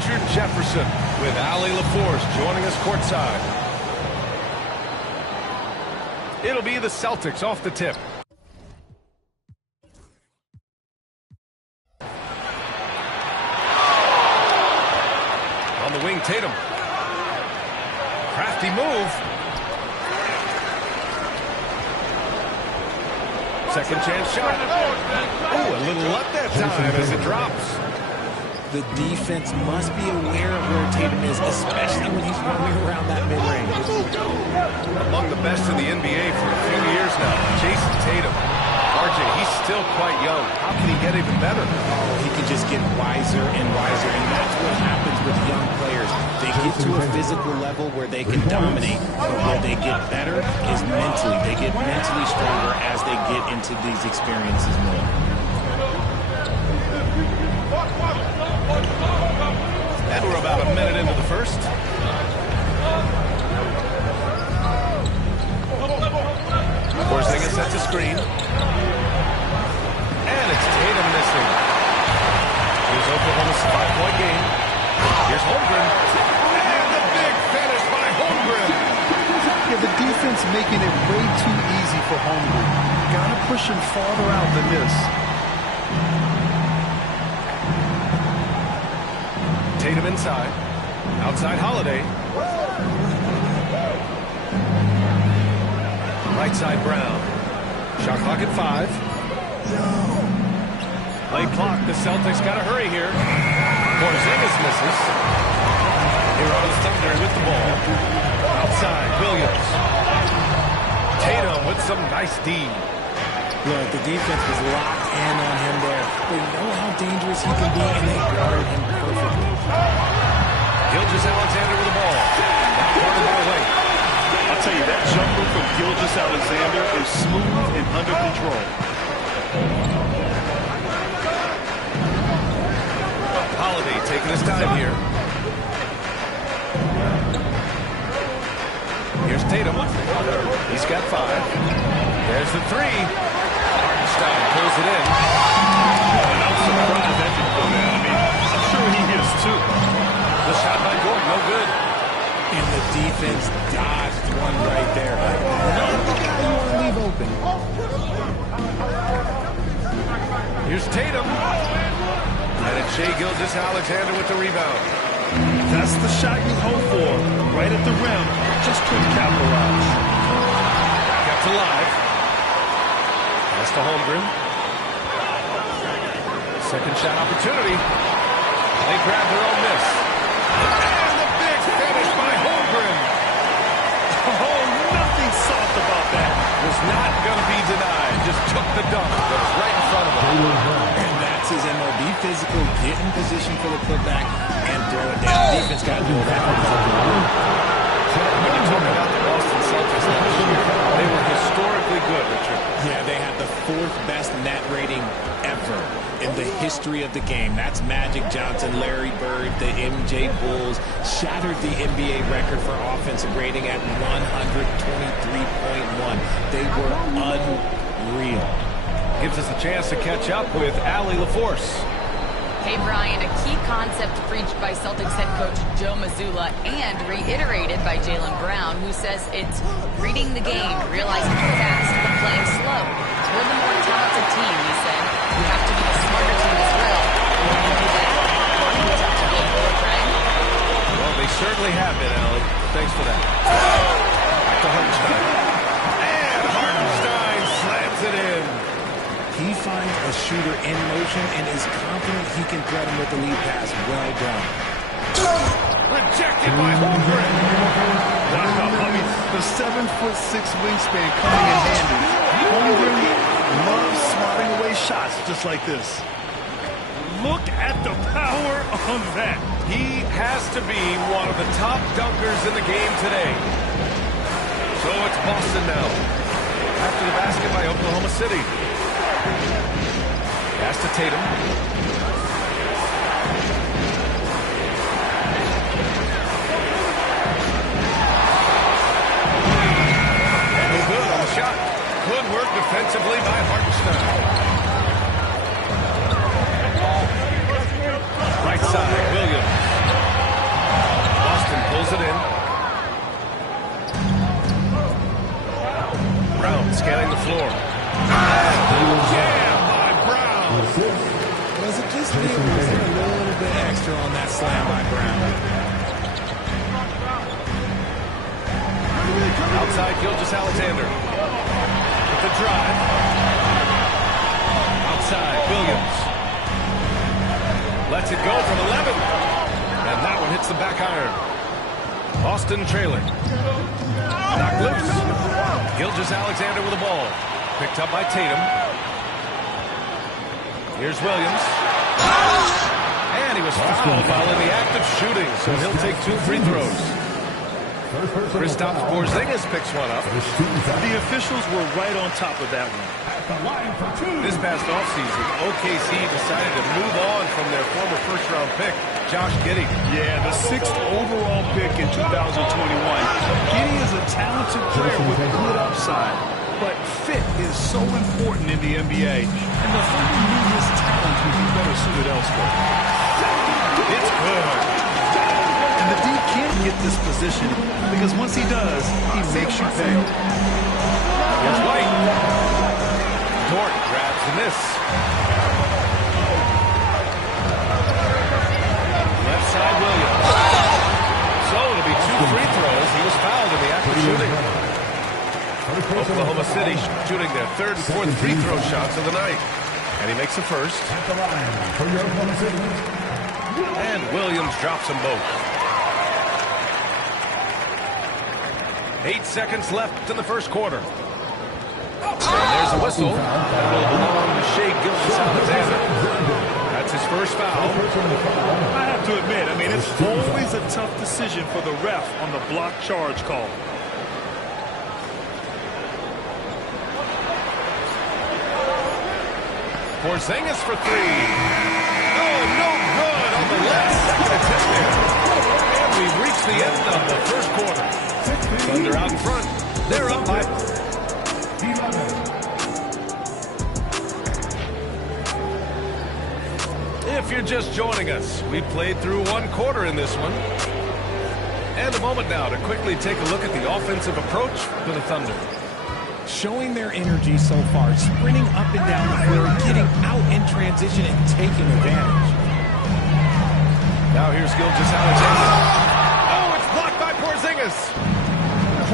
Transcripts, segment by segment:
Richard Jefferson with Allie LaForce joining us courtside. It'll be the Celtics off the tip. On the wing, Tatum. Crafty move. Second chance shot. Oh, a little luck that time as it drops. The defense must be aware of where Tatum is, especially when he's roaming around that mid-range. Among the best in the NBA for a few years now, Jason Tatum. RJ, he's still quite young. How can he get even better? Oh, he can just get wiser and wiser, and that's what happens with young players. They get to a physical level where they can dominate, but where they get better is mentally. They get mentally stronger as they get into these experiences more. And we're about a minute into the first. Porzingis sets a screen. And it's Tatum missing. Here's Oklahoma's 5-point game. Here's Holmgren. And the big finish by Holmgren. Yeah, the defense making it way too easy for Holmgren. Gotta push him farther out than this. Tatum inside. Outside Holiday. Right side Brown. Shot clock at 5. Play clock. The Celtics got to hurry here. Porzingis misses. Here are the Thunder with the ball. Outside Williams. Tatum with some nice D. Look, the defense was locked in on him there. They know how dangerous he can be, and they guarded him perfectly. Gilgeous-Alexander with the ball. That corner by White. I'll tell you, that jumper from Gilgeous-Alexander is smooth and under control. Holiday taking his time here. Here's Tatum. He's got 5. There's the 3. Hartenstein pulls it in. And I'm surprised that didn't go down. I mean, I'm sure he is too. The shot by Gordon, no good. And the defense dodged one right there. Not the guy you want to leave open. Here's Tatum. And it's Shai Gilgeous-Alexander with the rebound. That's the shot you hope for. Right at the rim. Just couldn't capitalize. Back up to Live. Pass to Holmgren. Second shot opportunity. They grab their own miss. And the big finish by Holmgren. Oh, nothing soft about that. Was not going to be denied. Just took the dunk that was right in front of him. And that's his MO. Be physical, get in position for the putback, and throw it down. The defense got to do that. When you talk about the Boston Celtics last year, they were historically good, Richard. Yeah, they had the 4th best net rating ever in the history of the game. That's Magic Johnson, Larry Bird, the MJ Bulls. Shattered the NBA record for offensive rating at 123.1. They were unreal. Gives us a chance to catch up with Allie LaForce. Hey, Brian, a key concept preached by Celtics head coach Joe Mazzulla and reiterated by Jaylen Brown, who says it's reading the game, realizing fast, but playing slow. We're the more talented team, he said. We have to be the smarter team as well. When we do that, it's up to me, right? Well, they certainly have been, Allie. Thanks for that. Back to Hartenstein. And Hartenstein slams it in. He finds a shooter in motion and is confident he can thread him with the lead pass. Well done. Rejected by Holmgren. The 7'6" wingspan coming in handy. Holmgren loves swatting away shots just like this. Look at the power on that. He has to be one of the top dunkers in the game today. So it's Boston now. After the basket by Oklahoma City. Pass to Tatum. No good on the shot. Good work defensively by Hartenstein. Right side, Williams. bit extra on that slam by Brown. Outside Gilgeous-Alexander. With the drive. Outside Williams. Lets it go from 11. And that one hits the back iron. Boston trailing. Knocked loose. Gilgeous-Alexander with the ball. Picked up by Tatum. Here's Williams. And he was fouled while in the act of shooting, so he'll take 2 free throws. Kristaps Porzingis picks one up. The officials were right on top of that one. This past offseason, OKC decided to move on from their former first-round pick, Josh Giddey. Yeah, the 6th overall pick in 2021. Giddey is a talented player with good upside, but fit is so important in the NBA, and the Thunder knew his talent would be better suited elsewhere. It's good. And the D can't get this position because once he does, he makes you pay. Here's White. Dort grabs the miss. Left side Williams. So it'll be 2 free throws. He was fouled in the act of shooting. Oklahoma City shooting their 3rd and 4th free throw shots of the night. And he makes the first. And Williams drops them both. 8 seconds left in the first quarter. And there's a whistle. That will belong to Shai Gilgeous-Alexander. That's his first foul. I have to admit, it's always a tough decision for the ref on the block charge call. Porzingis for 3. Oh, no good on the last second attempt there. And we've reached the end of the first quarter. Thunder out in front. They're up by 11. If you're just joining us, we played through 1 quarter in this one. And a moment now to quickly take a look at the offensive approach for the Thunder. Showing their energy so far, sprinting up and down the floor, getting out in transition and taking advantage. Now here's Gilgeous-Alexander. Oh, it's blocked by Porzingis.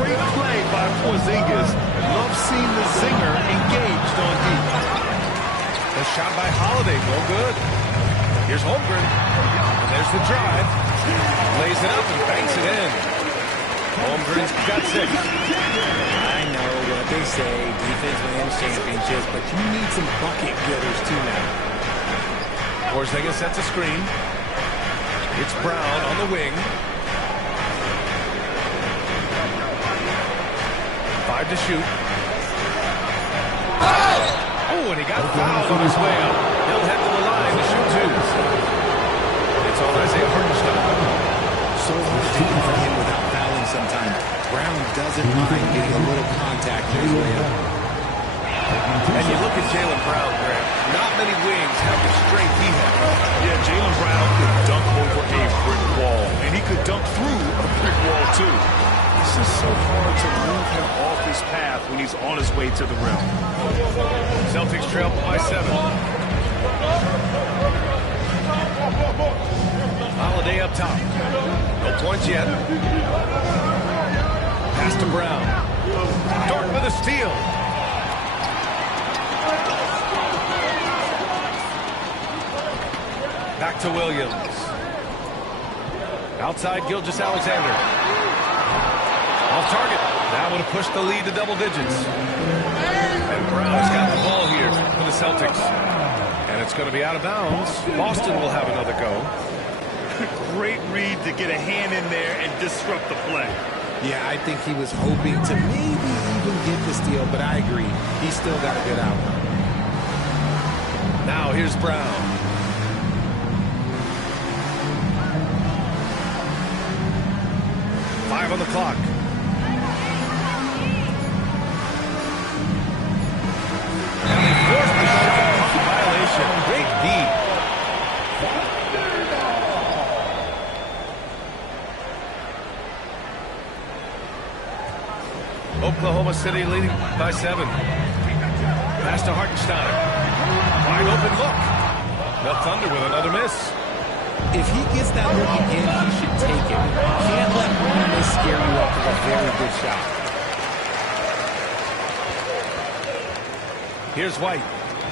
Great play by Porzingis. Love seeing the zinger engaged on deep. A shot by Holiday, no good. Here's Holmgren. And there's the drive. Lays it up and banks it in. Holmgren's got 6. I know what they say, defense wins championships, but you need some bucket getters too now. Porzingis sets a screen. It's Brown on the wing. 5 to shoot. Oh, and he got fouled on his way up. He'll head to the line to shoot 2. It's on Isaiah Hartenstein. So hard to defend him without fouling sometimes. Brown doesn't mind getting a little contact in his way up. And you look at Jaylen Brown, Grant. Not many wings have the strength he has. Yeah, Jaylen Brown could dunk over a brick wall, and he could dunk through a brick wall, too. It's just so hard to move him off his path when he's on his way to the rim. Celtics trail by 7. Holiday up top. No points yet. Pass to Brown. Dort with a steal. Back to Williams. Outside Gilgeous-Alexander. Off target. That would have pushed the lead to double digits. And Brown's got the ball here for the Celtics. And it's going to be out of bounds. Boston will have another go. Great read to get a hand in there and disrupt the play. Yeah, I think he was hoping to maybe even get the steal, but I agree. He's still got a good outcome. Now here's Brown. Five on the clock. And they forced the shot. Violation. Great D. Oklahoma City leading by 7. Pass to Hartenstein. Wide open look. The Thunder with another miss. If he gets that look again, he should take it. Can't let one miss scare you off of a very good shot. Here's White.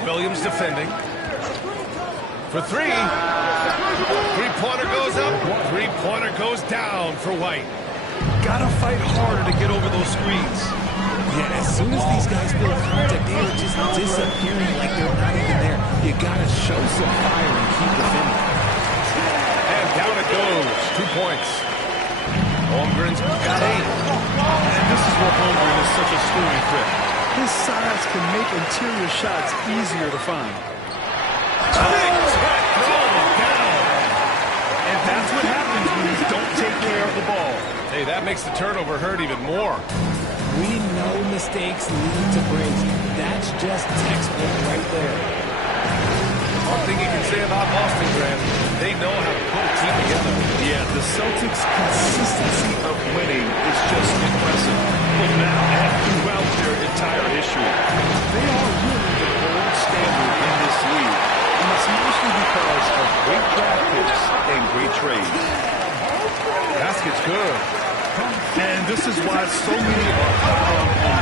Williams defending. For three. Three-pointer goes up. Three-pointer goes down for White. Gotta fight harder to get over those screens. Yeah, as soon as these guys feel contact, they are just disappearing like they're not even there. You gotta show some fire and keep defending. And down it goes. 2 points. Holmgren's got 8. And this is where Holmgren is such a scoring threat. His size can make interior shots easier to find. And that's what happens when you don't take care of the ball. Hey, that makes the turnover hurt even more. We know mistakes lead to breaks. That's just textbook right there. One thing you can say about Boston, Grant, they know how to put a team together. Yeah, the Celtics' consistency of winning is just impressive. But now and throughout their entire history, they are really the gold standard in this league. And it's mostly because of great draft picks and great trades. Basket's good. And this is why so many are high on him.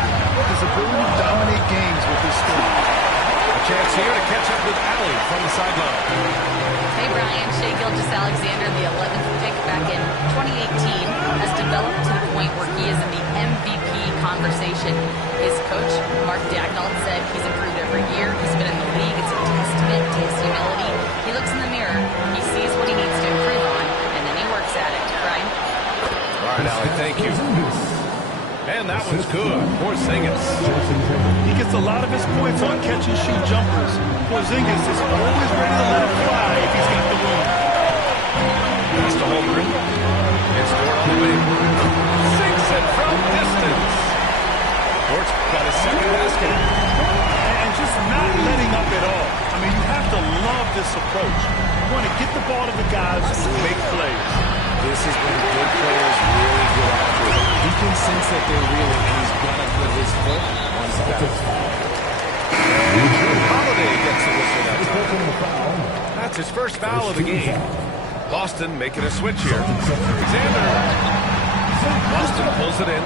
His ability to dominate games with his skill. A chance here to catch up with Allie from the sideline. Hey, Brian. Shai Gilgeous-Alexander, the 11th pick back in 2018, has developed to the point where he is in the MVP conversation. His coach, Mark Daigneault, said he's improved every year. He's been in the league. It's a testament to his humility. He looks in the mirror. He sees what he needs to improve on, and then he works at it. Brian? All right, Allie, thank you. And that one's good. Porzingis. He gets a lot of his points on catch-and-shoot jumpers. Porzingis is always ready to let it fly if he's got the room. Pass to Holmgren. It's Dort on the wing. Sinks it from distance. Dort's got his second basket. And just not letting up at all. I mean, you have to love this approach. You want to get the ball to the guys who make plays. This is when good players really get after it. He can sense that they're reeling, and he's got to put his foot on his pedal. Holiday gets the whistle that time. That's his first foul of the game. Boston making a switch here. Alexander. Boston pulls it in.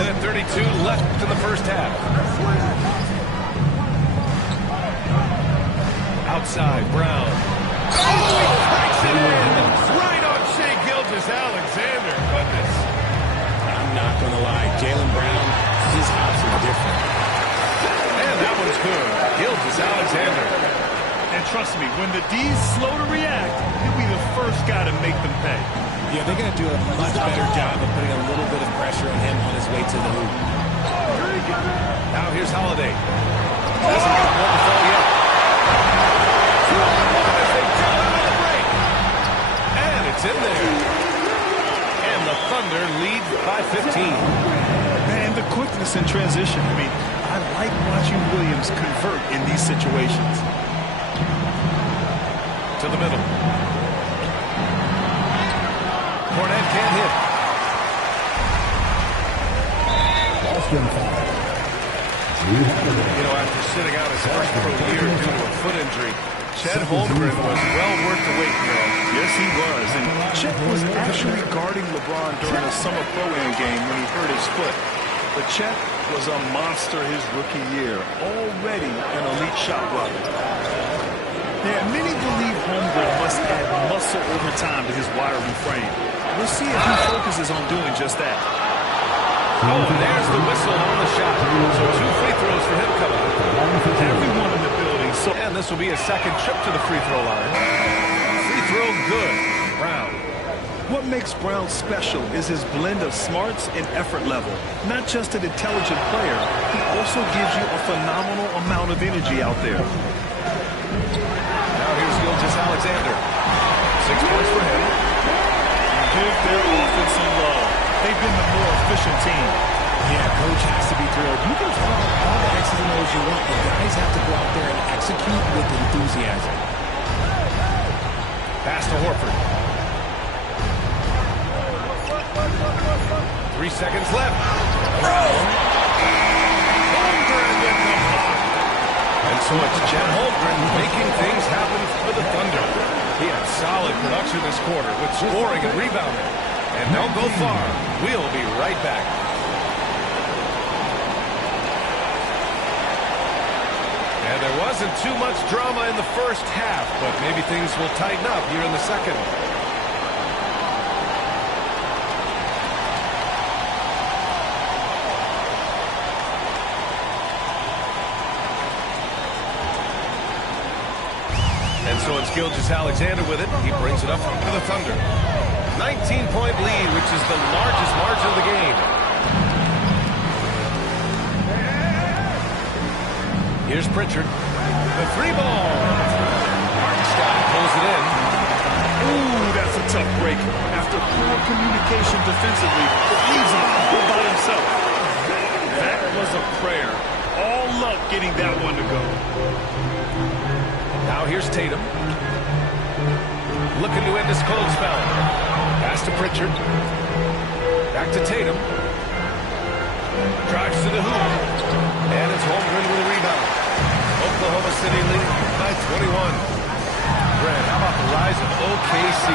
Minute 32 left in the first half. Outside, Brown. Oh, he strikes it in! Right on Shai Gilgeous-Alexander. Goodness. I'm not going to lie. Jaylen Brown, his hops are different. And that one's good. Gilgeous-Alexander. And trust me, when the D's slow to react, he'll be the first guy to make them pay. Yeah, they're going to do a much better job of putting a little bit of pressure on him on his way to the hoop. Now here's Holiday. Doesn't get one to fall yet. As they jump out of the break. And it's in there. And the Thunder lead by 15. And the quickness in transition. I mean, I like watching Williams convert in these situations. To the middle. Cornette can't hit. You know, after sitting out his first pro year due to a foot injury, Chet Holmgren was well worth the wait, man. Yes, he was. And Chet was actually guarding LeBron during a summer pro-am game when he hurt his foot. But Chet was a monster his rookie year, already an elite shot blocker. Yeah, many believe Holmgren must add muscle over time to his wiry frame. We'll see if he focuses on doing just that. Oh, and there's the whistle on the shot. So 2 free throws for him coming up. Everyone in the building. So, and this will be a second trip to the free throw line. Free throw good. Brown. What makes Brown special is his blend of smarts and effort level. Not just an intelligent player, he also gives you a phenomenal amount of energy out there. Now here's Gilgeous-Alexander. 6 points for him. Give their offense some love. They've been the more efficient team. Yeah, coach has to be thrilled. You can throw all the X's and O's you want. The guys have to go out there and execute with enthusiasm. Pass to Horford. 3 seconds left. Brown. Holmgren with the block. And So it's Chet Holmgren making things happen for the Thunder. He had solid production this quarter with scoring and rebounding. And don't go far. We'll be right back. And there wasn't too much drama in the first half, but maybe things will tighten up here in the second. And so it's Gilgeous-Alexander with it. He brings it up to the Thunder. 19-point lead, which is the largest margin of the game. Here's Pritchard. The three ball. Hartenstein pulls it in. Ooh, that's a tough break. After poor communication defensively, it leaves him all by himself. That was a prayer. All luck getting that one to go. Now here's Tatum. Looking to end this cold spell. Pass to Pritchard. Back to Tatum. Drives to the hoop. And it's Holmgren with a rebound. Oklahoma City leading by 21. Brad, how about the rise of OKC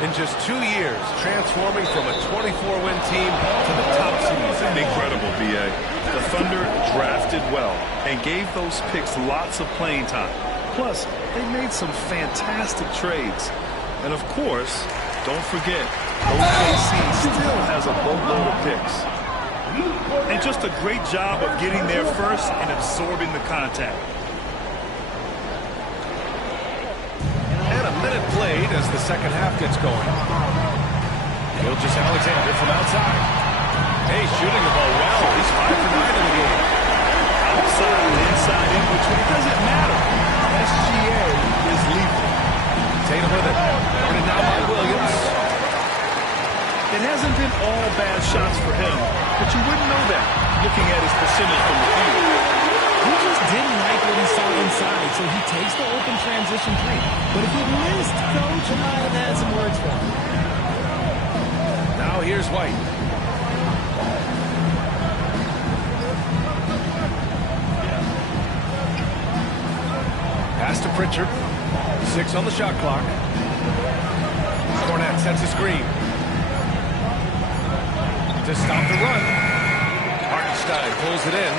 in just 2 years, transforming from a 24-win team to the top seeds? Incredible, B.A. The Thunder drafted well and gave those picks lots of playing time. Plus, they made some fantastic trades. And of course, don't forget, OKC still has a boatload of picks. And just a great job of getting there first and absorbing the contact. And a minute played as the second half gets going. Gilgeous-Alexander from outside. Hey, shooting the ball well. He's 5 for 9 in the game. Outside, inside, in between, it doesn't matter. SGA is lethal. Tatum with it. Guarded now by Williams. It hasn't been all bad shots for him, but you wouldn't know that looking at his percentage from the field. He just didn't like what he saw inside, so he takes the open transition three. But if he missed, Coach might have had some words for him. Now here's White. Pass to Pritchard. 6 on the shot clock. Kornet sets a screen. To stop the run. Hartenstein pulls it in.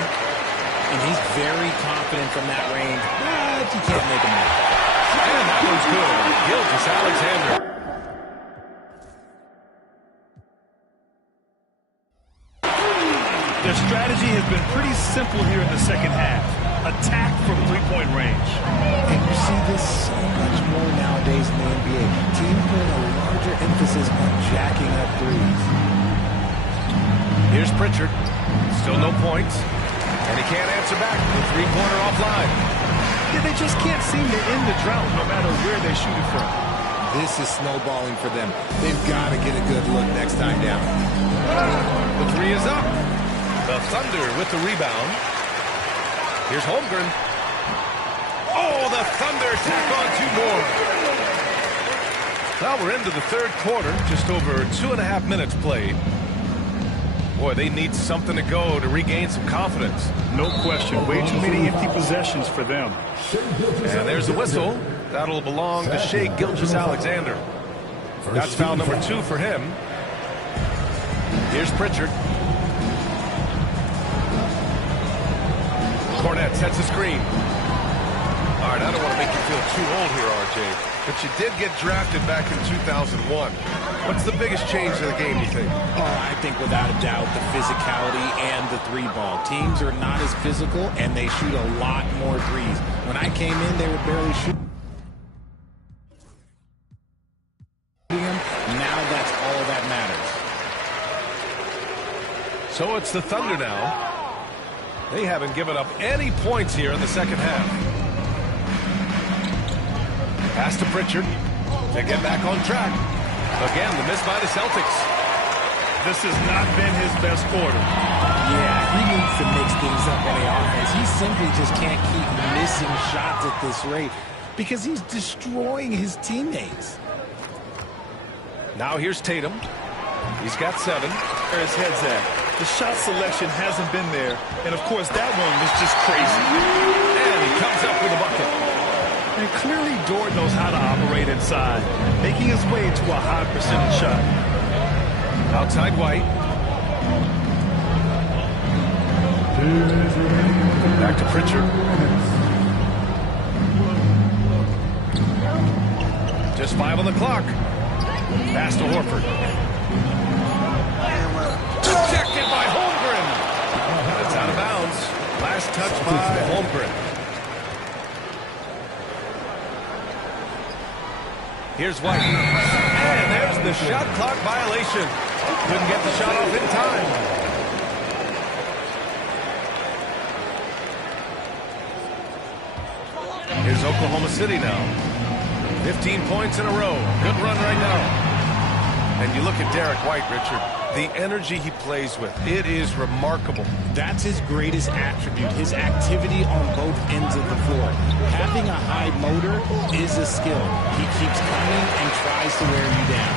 And he's very confident from that range, but he can't make a move. And that one's good. Gilgeous-Alexander. Their strategy has been pretty simple here in the second half. Attack from three-point range. And you see this so much more nowadays in the NBA. Teams put a larger emphasis on jacking up threes. Here's Pritchard. Still no points. And he can't answer back. The three-pointer offline. Yeah, they just can't seem to end the drought no matter where they shoot it from. This is snowballing for them. They've got to get a good look next time down. The three is up. The Thunder with the rebound. Here's Holmgren. Oh, the Thunder tack on 2 more. Well, we're into the third quarter. Just over 2.5 minutes played. Boy, they need something to go to regain some confidence. No question. Way too many empty possessions for them. And there's the whistle. That'll belong to Shai Gilgeous-Alexander. That's foul number 2 for him. Here's Pritchard. Kornet sets a screen. All right, I don't want to make you feel too old here, RJ, but you did get drafted back in 2001. What's the biggest change in the game, you think? Oh, I think without a doubt the physicality and the three ball. Teams are not as physical, and they shoot a lot more threes. When I came in, they were barely shooting them. Now that's all that matters. So it's the Thunder now. They haven't given up any points here in the second half. Pass to Pritchard to get back on track. Again, the miss by the Celtics. This has not been his best quarter. Yeah, he needs to mix things up on the offense. He simply just can't keep missing shots at this rate because he's destroying his teammates. Now here's Tatum. He's got 7. Where his head's at. The shot selection hasn't been there. And, of course, that one was just crazy. And he comes up with a bucket. And clearly Dort knows how to operate inside, making his way to a high percentage shot. Outside White. Back to Pritchard. Just 5 on the clock. Pass to Horford. Rejected by Holmgren. That's out of bounds. Last touch by Holmgren. Here's White. And there's the shot clock violation. Couldn't get the shot off in time. Here's Oklahoma City now. 15 points in a row. Good run right now. And you look at Derek White, Richard. The energy he plays with, it is remarkable. That's his greatest attribute, his activity on both ends of the floor. Having a high motor is a skill. He keeps coming and tries to wear you down.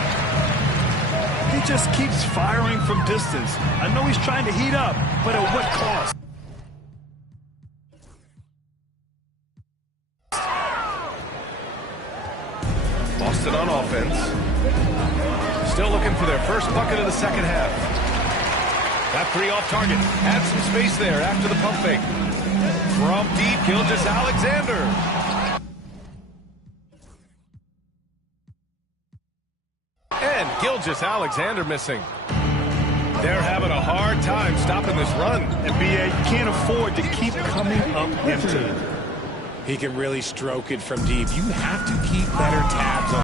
He just keeps firing from distance. I know he's trying to heat up, but at what cost? Boston on offense. Still looking for their first bucket of the second half. That three off target. Had some space there after the pump fake. From deep, Gilgeous-Alexander. And Gilgeous-Alexander missing. They're having a hard time stopping this run. And B.A. can't afford to keep coming up empty. He can really stroke it from deep. You have to keep better tabs on